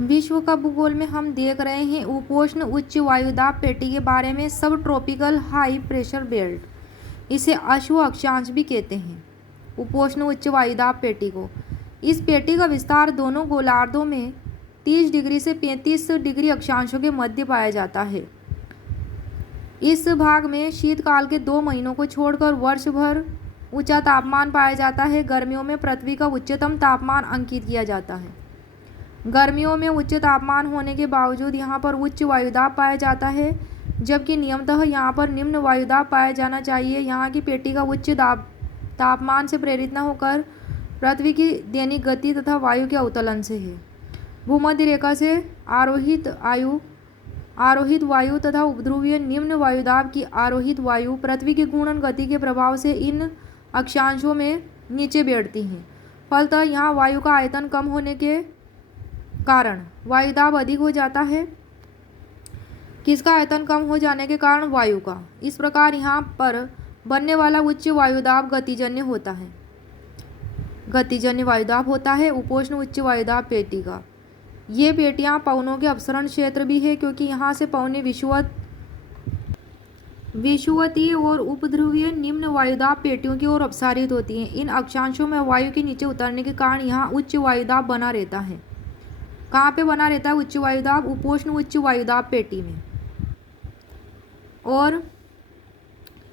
विश्व का भूगोल में हम देख रहे हैं उपोष्ण उच्च वायुदाब पेटी के बारे में। सब ट्रॉपिकल हाई प्रेशर बेल्ट, इसे अश्व अक्षांश भी कहते हैं, उपोष्ण उच्च वायुदाब पेटी को। इस पेटी का विस्तार दोनों गोलार्धों में 30 डिग्री से 35 डिग्री अक्षांशों के मध्य पाया जाता है। इस भाग में शीतकाल के 2 महीनों को छोड़कर वर्ष भर ऊंचा तापमान पाया जाता है। गर्मियों में पृथ्वी का उच्चतम तापमान अंकित किया जाता है। गर्मियों में उच्च तापमान होने के बावजूद यहाँ पर उच्च वायुदाब पाया जाता है, जबकि नियमतः यहाँ पर निम्न वायुदाब पाया जाना चाहिए। यहाँ की पेटी का उच्च तापमान से प्रेरित न होकर पृथ्वी की दैनिक गति तथा वायु के अवतलन से है। भूमध्य रेखा से आरोहित वायु तथा उपध्रुवीय निम्न वायुदाब की आरोहित वायु पृथ्वी की घूर्णन गति के प्रभाव से इन अक्षांशों में नीचे बैठती हैं। फलतः यहाँ वायु का आयतन कम होने के कारण वायुदाब अधिक हो जाता है। किसका आयतन कम हो जाने के कारण? वायु का। इस प्रकार यहाँ पर बनने वाला उच्च वायुदाब गतिजन्य होता है। गतिजन्य वायुदाब होता है उपोष्ण उच्च वायुदाब पेटी का। ये पेटियाँ पवनों के अपसरण क्षेत्र भी है, क्योंकि यहाँ से पवनें विषुवतीय और उपध्रुवीय निम्न वायुदाब पेटियों की ओर अपसारित होती हैं। इन अक्षांशों में वायु के नीचे उतरने के कारण यहाँ उच्च वायुदाब बना रहता है। कहाँ पे बना रहता है उच्च वायुदाब? उपोष्ण उच्च वायुदाब पेटी में। और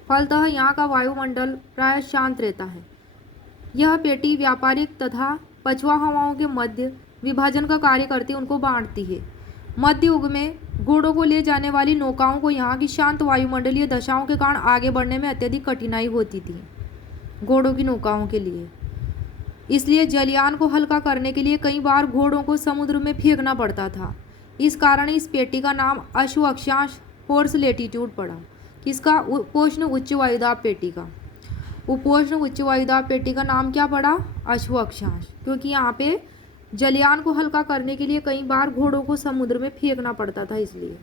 फलतः यहाँ का वायुमंडल प्राय शांत रहता है। यह पेटी व्यापारिक तथा पछुआ हवाओं के मध्य विभाजन का कार्य करती उनको बांटती है। मध्य युग में घोड़ों को ले जाने वाली नौकाओं को यहाँ की शांत वायुमंडलीय दशाओं के कारण आगे बढ़ने में अत्यधिक कठिनाई होती थी, घोड़ों की नौकाओं के लिए। इसलिए जलयान को हल्का करने के लिए कई बार घोड़ों को समुद्र में फेंकना पड़ता था। इस कारण इस पेटी का नाम अश्व अक्षांश हॉर्स लैटिट्यूड पड़ा। किसका? उपोष्ण उच्च वायुदाब पेटी का। उपोष्ण उच्च वायुदाब पेटी का नाम क्या पड़ा? अश्व अक्षांश, क्योंकि यहाँ पे जलयान को हल्का करने के लिए कई बार घोड़ों को समुद्र में फेंकना पड़ता था इसलिए।